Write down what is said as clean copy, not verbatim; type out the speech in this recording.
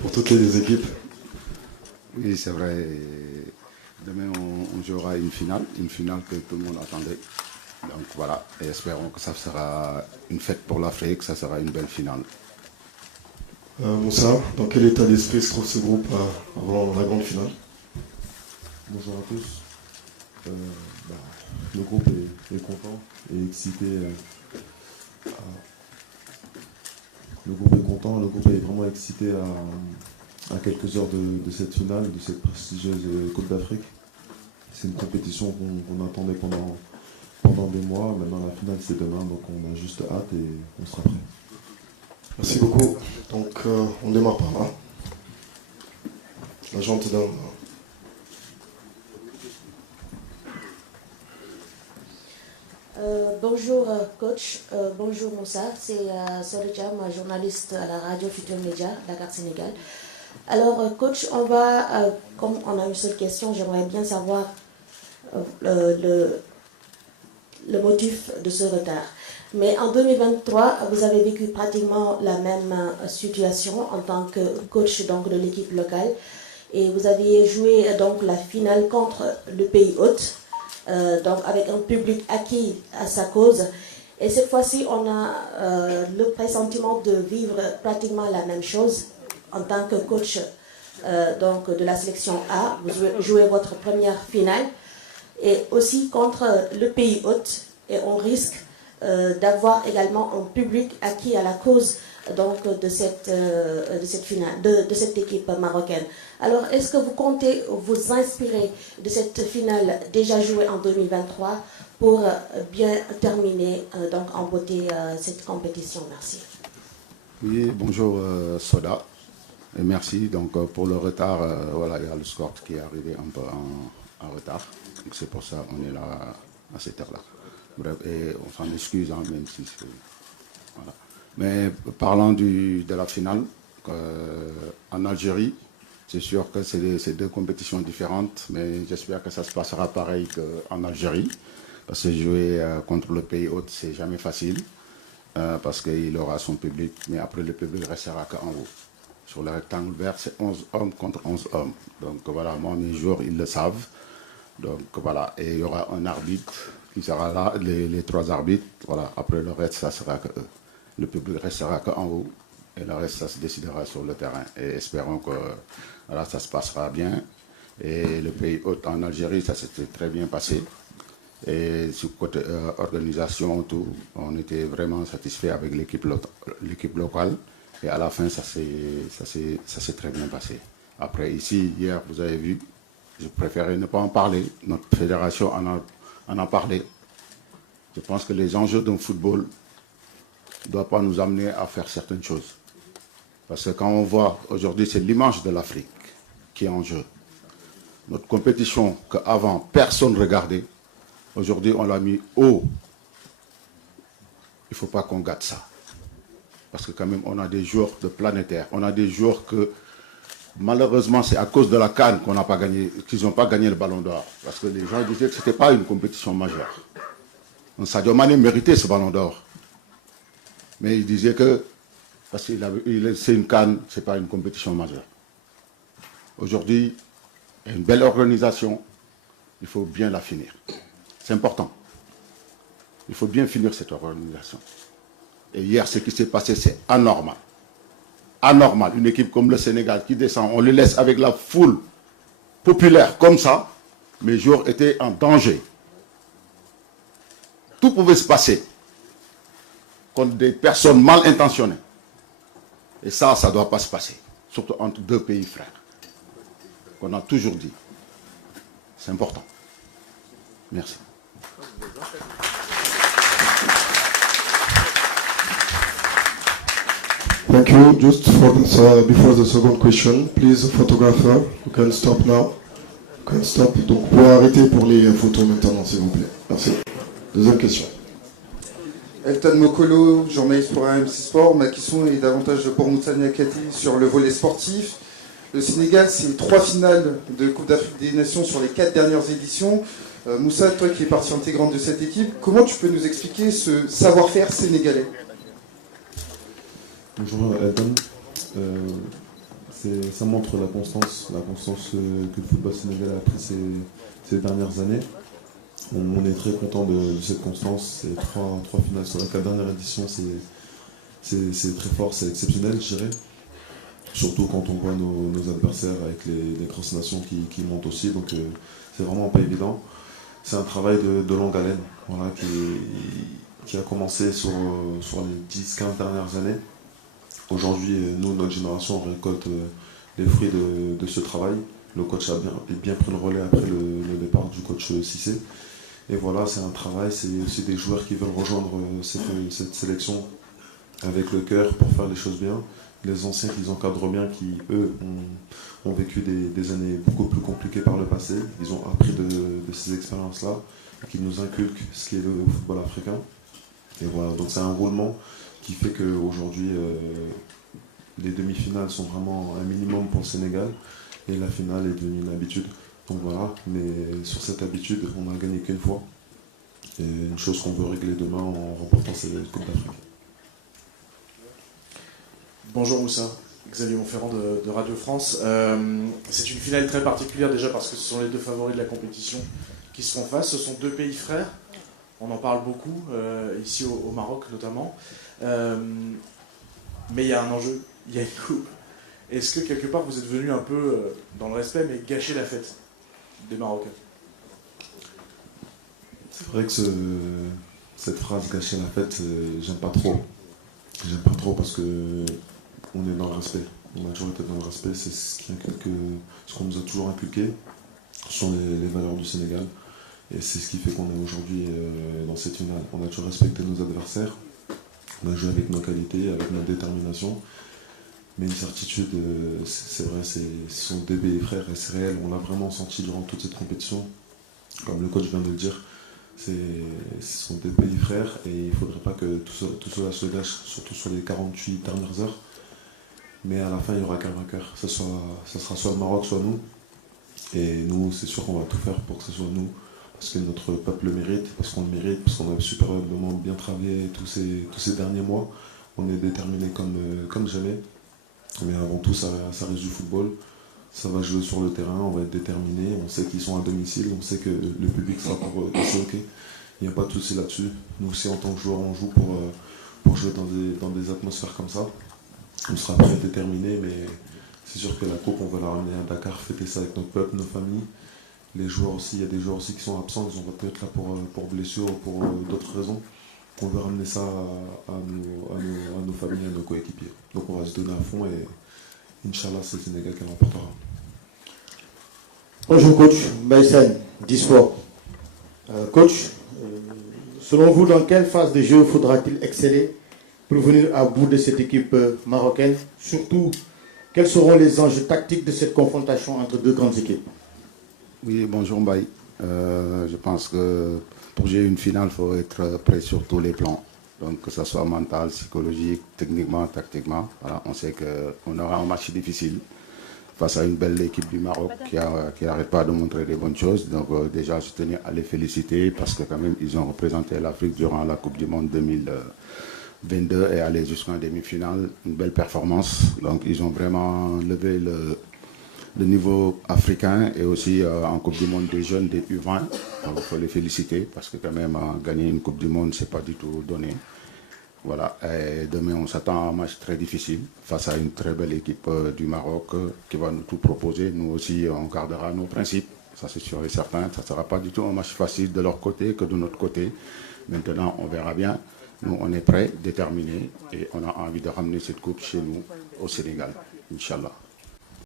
pour toutes les deux équipes. Oui, c'est vrai. Demain, on jouera une finale que tout le monde attendait. Donc voilà, et espérons que ça sera une fête pour l'Afrique, ça sera une belle finale. Moussa, dans quel état d'esprit se trouve ce groupe avant la grande finale? Bonjour à tous. Le groupe est content et excité. Le groupe est content, le groupe est vraiment excité à quelques heures de cette finale, de cette prestigieuse Coupe d'Afrique. C'est une compétition qu'on attendait pendant des mois. Maintenant, la finale, c'est demain, donc on a juste hâte et on sera prêt. Merci beaucoup. Donc, on démarre par là. La jante d'un... Bonjour coach, bonjour Moussa, c'est Soledjam, journaliste à la radio Futur Média, Dakar Sénégal. Alors coach, comme on a une seule question, j'aimerais bien savoir le motif de ce retard. Mais en 2023, vous avez vécu pratiquement la même situation en tant que coach donc, de l'équipe locale. Et vous aviez joué donc, la finale contre le pays hôte, donc avec un public acquis à sa cause. Et cette fois-ci, on a le pressentiment de vivre pratiquement la même chose en tant que coach donc, de la sélection A. Vous jouez votre première finale et aussi contre le pays hôte. Et on risque d'avoir également un public acquis à la cause donc, de cette finale, de cette équipe marocaine. Alors, est-ce que vous comptez vous inspirer de cette finale déjà jouée en 2023 pour bien terminer donc, en beauté cette compétition? Merci. Oui, bonjour Soda. Et merci donc, pour le retard. Voilà, il y a le score qui est arrivé un peu en retard. Donc c'est pour ça qu'on est là à cette heure-là. Bref, et on s'en excuse, hein, même si c'est... Voilà. Mais parlant de la finale, en Algérie, c'est sûr que c'est deux compétitions différentes, mais j'espère que ça se passera pareil qu'en Algérie. Parce que jouer contre le pays hôte, c'est jamais facile, parce qu'il aura son public, mais après le public restera qu'en haut. Sur le rectangle vert, c'est 11 hommes contre 11 hommes. Donc voilà, moi, mes joueurs, ils le savent. Donc voilà, et il y aura un arbitre qui sera là, les trois arbitres. Voilà, après le reste, ça sera que eux. Le public restera qu'en haut, et le reste, ça se décidera sur le terrain. Et espérons que voilà, ça se passera bien. Et le pays hôte en Algérie, ça s'était très bien passé. Et sur côté organisation, tout, on était vraiment satisfait avec l'équipe locale. Et à la fin, ça s'est très bien passé. Après, ici, hier, vous avez vu, je préférais ne pas en parler. Notre fédération en a parlé. Je pense que les enjeux d'un football ne doivent pas nous amener à faire certaines choses. Parce que quand on voit, aujourd'hui, c'est l'image de l'Afrique qui est en jeu. Notre compétition qu'avant, personne ne regardait, aujourd'hui, on l'a mis haut. Il ne faut pas qu'on gâte ça. Parce que quand même, on a des joueurs de planétaires. On a des joueurs que, malheureusement, c'est à cause de la CAN qu'on n'a pas gagné, qu'ils n'ont pas gagné le Ballon d'Or. Parce que les gens disaient que ce n'était pas une compétition majeure. Donc, Sadio Mané méritait ce Ballon d'Or. Mais il disait que, parce que c'est une CAN, ce n'est pas une compétition majeure. Aujourd'hui, il y a une belle organisation. Il faut bien la finir. C'est important. Il faut bien finir cette organisation. Et hier, ce qui s'est passé, c'est anormal. Anormal. Une équipe comme le Sénégal qui descend, on le laisse avec la foule populaire comme ça. Mes joueurs étaient en danger. Tout pouvait se passer contre des personnes mal intentionnées. Et ça ne doit pas se passer. Surtout entre deux pays frères. Qu'on a toujours dit. C'est important. Merci. Thank you. Just before the second question, please, photographer, you can stop now. You can stop. Donc, vous pouvez arrêter pour les photos maintenant, s'il vous plaît. Merci. Deuxième question. Elton Mokolo, journaliste pour RMC Sport. Ma question est davantage pour Moussa Niakhaté sur le volet sportif. Le Sénégal, c'est 3 finales de Coupe d'Afrique des Nations sur les 4 dernières éditions. Moussa, toi qui es partie intégrante de cette équipe, comment tu peux nous expliquer ce savoir-faire sénégalais? Bonjour Elton. Ça montre la constance que le football sénégalais a pris ces dernières années. On est très content de cette constance. C'est trois finales sur la 4 dernières éditions, c'est très fort, c'est exceptionnel, je dirais. Surtout quand on voit nos adversaires avec les grosses nations qui montent aussi, donc c'est vraiment pas évident. C'est un travail de longue haleine, voilà, qui a commencé sur les 10-15 dernières années. Aujourd'hui, nous, notre génération, on récolte les fruits de ce travail. Le coach a bien pris le relais après le départ du coach Cissé. Et voilà, c'est un travail, c'est aussi des joueurs qui veulent rejoindre cette sélection avec le cœur pour faire les choses bien. Les anciens qu'ils encadrent bien, qui eux ont vécu des années beaucoup plus compliquées par le passé. Ils ont appris de ces expériences-là, qui nous inculquent ce qu'est le football africain. Et voilà, donc c'est un roulement qui fait qu'aujourd'hui, les demi-finales sont vraiment un minimum pour le Sénégal et la finale est devenue une habitude. Donc voilà, mais sur cette habitude, on n'a gagné qu'une fois. Et une chose qu'on veut régler demain en remportant cette Coupe d'Afrique. Bonjour Moussa, Xavier Montferrand de Radio France. C'est une finale très particulière déjà parce que ce sont les deux favoris de la compétition qui se font face. Ce sont deux pays frères, on en parle beaucoup, ici au Maroc notamment. Mais il y a un enjeu, il y a une coupe. Est-ce que quelque part vous êtes venu un peu dans le respect mais gâcher la fête des Marocains? C'est vrai que cette phrase gâcher la fête, j'aime pas trop. J'aime pas trop parce que on est dans le respect. On a toujours été dans le respect, c'est ce qu'on nous a toujours inculqué. Ce sont les valeurs du Sénégal. Et c'est ce qui fait qu'on est aujourd'hui dans cette finale. On a toujours respecté nos adversaires. On a joué avec nos qualités, avec notre détermination. Mais une certitude, c'est vrai, ce sont deux pays frères et c'est réel. On l'a vraiment senti durant toute cette compétition. Comme le coach vient de le dire, ce sont des pays frères et il ne faudrait pas que tout cela se gâche, surtout sur les 48 dernières heures. Mais à la fin, il n'y aura qu'un vainqueur. Ce sera soit le Maroc, soit nous. Et nous, c'est sûr qu'on va tout faire pour que ce soit nous. Parce que notre peuple le mérite, parce qu'on le mérite, parce qu'on a superbement bien travaillé tous ces derniers mois. On est déterminés comme jamais. Mais avant tout, ça reste du football. Ça va jouer sur le terrain, on va être déterminés. On sait qu'ils sont à domicile, on sait que le public sera pour eux choqué. Il n'y a pas de souci là-dessus. Nous aussi, en tant que joueurs, on joue pour jouer dans des atmosphères comme ça. On sera prêts, déterminés, mais c'est sûr que la coupe, on va la ramener à Dakar, fêter ça avec notre peuple, nos familles. Les joueurs aussi, il y a des joueurs aussi qui sont absents, ils ont peut-être là pour blessure ou pour d'autres raisons. On veut ramener ça à nos familles, à nos coéquipiers. Donc on va se donner à fond et Inch'Allah, c'est le Sénégal qui l'emportera. Bonjour coach, Baïsen, d'e-sport. Coach, selon vous, dans quelle phase de jeu faudra-t-il exceller pour venir à bout de cette équipe marocaine? Surtout, quels seront les enjeux tactiques de cette confrontation entre deux grandes équipes? Oui, bonjour Mbaye. Je pense que pour jouer une finale, il faut être prêt sur tous les plans. Donc que ce soit mental, psychologique, techniquement, tactiquement. Voilà, on sait qu'on aura un match difficile face à une belle équipe du Maroc qui n'arrête pas de montrer des bonnes choses. Donc déjà, je tenais à les féliciter parce que quand même, ils ont représenté l'Afrique durant la Coupe du Monde 2022 et aller jusqu'en demi-finale. Une belle performance. Donc ils ont vraiment levé le niveau africain et aussi en Coupe du Monde des jeunes des U20. Donc il faut les féliciter parce que quand même gagner une Coupe du Monde, ce n'est pas du tout donné. Voilà. Et demain, on s'attend à un match très difficile face à une très belle équipe du Maroc qui va nous tout proposer. Nous aussi, on gardera nos principes. Ça, c'est sûr et certain. Ça ne sera pas du tout un match facile de leur côté que de notre côté. Maintenant, on verra bien. Nous, on est prêts, déterminés et on a envie de ramener cette coupe chez nous, au Sénégal. Inch'Allah.